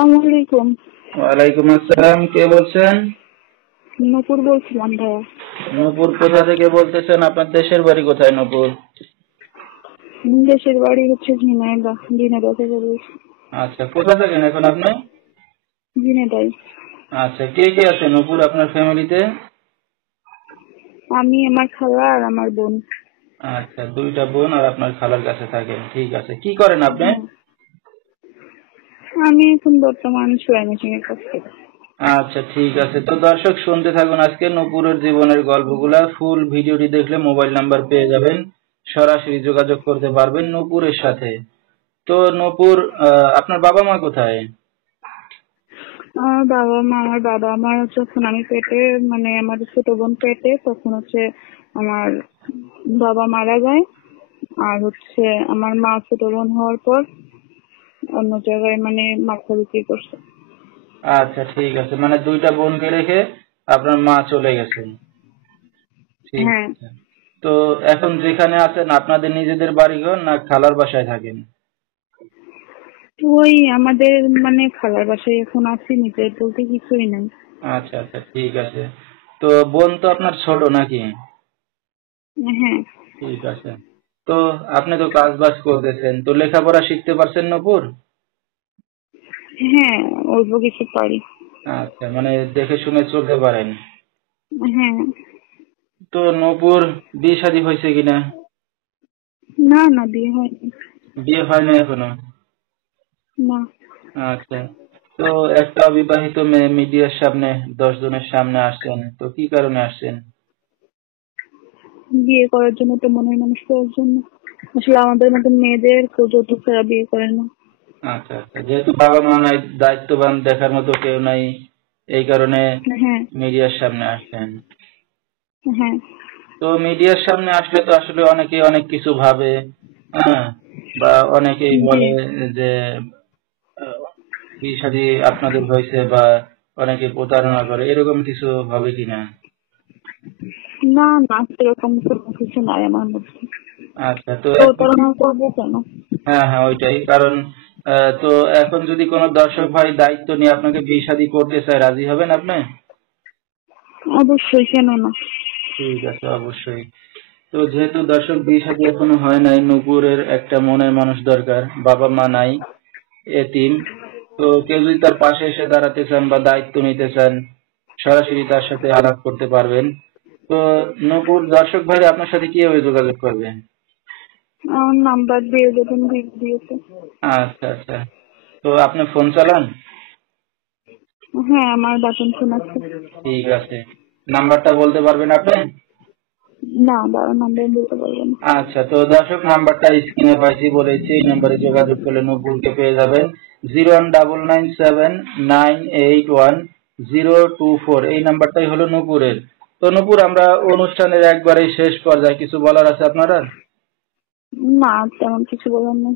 আসসালামু আলাইকুম। ওয়ালাইকুম আসসালাম। কে বলছেন? নূপুর বলছিলাম ভাইয়া। নূপুর কোথা থেকে বলতেছেন? আপনার দেশের বাড়ি কোথায় নূপুর? দেশের বাড়ি হচ্ছে ঝিনাইদহ। ঝিনাইদহ থেকে বলছি। আচ্ছা, কোথা থাকেন এখন আপনি? ঝিনাইদহ। আচ্ছা, কে কে আছে নূপুর আপনার ফ্যামিলিতে? আমি, আমার খালা আর আমার বোন। আচ্ছা, দুইটা বোন আর আপনার খালার কাছে থাকেন। ঠিক আছে, কি করেন আপনি? হ্যাঁ, আমি এখন বর্তমান সেলাই মেশিনের কাজ করি। আচ্ছা, ঠিক আছে। তো দর্শক শুনতে থাকুন আজকে নূপুরের জীবনের গল্পগুলা। ফুল ভিডিওটি দেখলে মোবাইল নাম্বার পেয়ে যাবেন, সরাসরি যোগাযোগ করতে পারবেন নূপুরের সাথে। তো নূপুর, আপনার বাবা মা কোথায়? আমার বাবা মা যখন আমি পেটে, মানে আমার ছোট বোন পেটে, তখন হচ্ছে আমার বাবা মারা যায়। আর হচ্ছে আমার মা ছোট বোন হওয়ার পর অন্য জায়গায় মানে মাথা বিক্রি করছে। আচ্ছা, ঠিক আছে। মানে দুইটা বোনকে রেখে আপনার মা চলে গেছেন। ঠিক হ্যাঁ, আছে। তো এখন যেখানে আছেন আপনাদের নিজেদের বাড়িঘর না খালার বাসায় থাকেন? ওই আমাদের মানে খালার বাসায় এখন আছি, নিজের বলতে কিছুই নাই। আচ্ছা আচ্ছা, ঠিক আছে। তো বোন তো আপনার ছোট নাকি? হ্যাঁ, ঠিক আছে। তো আপনি তো কাজ বাজ করতেছেন, তো লেখাপড়া শিখতে পারছেন নপুর? হ্যাঁ, অল্প কিছু পারি। আচ্ছা, মানে দেখে শুনে চলতে পারেন। হ্যাঁ। তো নপুর, বিয়ে শাদী হয়েছে কিনা? না না, বিয়ে হয়নি। বিয়ে হয় না এখনো? না, আচ্ছা। তো একটা অবিবাহিত মেয়ে মিডিয়ার সামনে 10 জনের সামনে আসছেন, তো কি কারণে আসছেন? বিয়ে করার জন্য তো মনের মানুষ করার জন্য। আসলে আমাদের মতো মেয়েদের কেউ যৌতুক ছাড়া বিয়ে করে না। আচ্ছা আচ্ছা, যেহেতু বাবা মা নাই, দায়িত্ববান দেখার মতো কেউ নাই, এই কারণে হ্যাঁ, মিডিয়ার সামনে আসছেন। হ্যাঁ, তো মিডিয়ার সামনে আসলে তো আসলে অনেকে অনেক কিছু ভাবে, হ্যাঁ, বা অনেকেই জি। বলে যে বিয়ে শাদী আপনাদের হয়েছে, বা অনেকে প্রতারণা করে, এরকম কিছু হবে কিনা? না না, সেরকম কোনো কিছু নাই আমার মধ্যে। আচ্ছা, তো এখন, প্রতারণা করবো কেন? হ্যাঁ হ্যাঁ, ওইটাই কারণ। তো এখন যদি কোনো দর্শক ভাই দায়িত্ব নিয়ে আপনাকে বিয়ে শাদী করতে চায়, রাজি হবেন আপনি? অবশ্যই, কেন না। ঠিক আছে, অবশ্যই। তো যেহেতু দর্শক বিয়ে শাদী এখনো হয় নাই, নূপুরের একটা মনের মানুষ দরকার, বাবা মা নাই, এতিম। তো কেউ যদি তার পাশে এসে দাঁড়াতে চান বা দায়িত্ব নিতে চান, সরাসরি তার সাথে আলাপ করতে পারবেন। তো নূপুর, দর্শক ভাইরা আপনার সাথে কিভাবে যোগাযোগ করবে? আমার নাম্বার দিয়ে দেবেন ভিডিওতে। আচ্ছা আচ্ছা। তো আপনি ফোন চালান? হ্যাঁ, আমার বাটন ফোন আছে। ঠিক আছে। নাম্বারটা বলতে পারবেন আপনি? না, বাবার নাম্বার বলতে পারবো না। আচ্ছা, তো দর্শক নাম্বারটা স্ক্রিনে পাইছি বলেছি, এই নাম্বারে যোগাযোগ করলে নূপুরকে পেয়ে যাবেন। 01997981024, এই নাম্বারটাই হলো নূপুরের। তো নূপুর, আমরা অনুষ্ঠানের একবারে শেষ পর্যায়ে কিছু বলার আছে আপনারা? না, তেমন কিছু বলার নেই।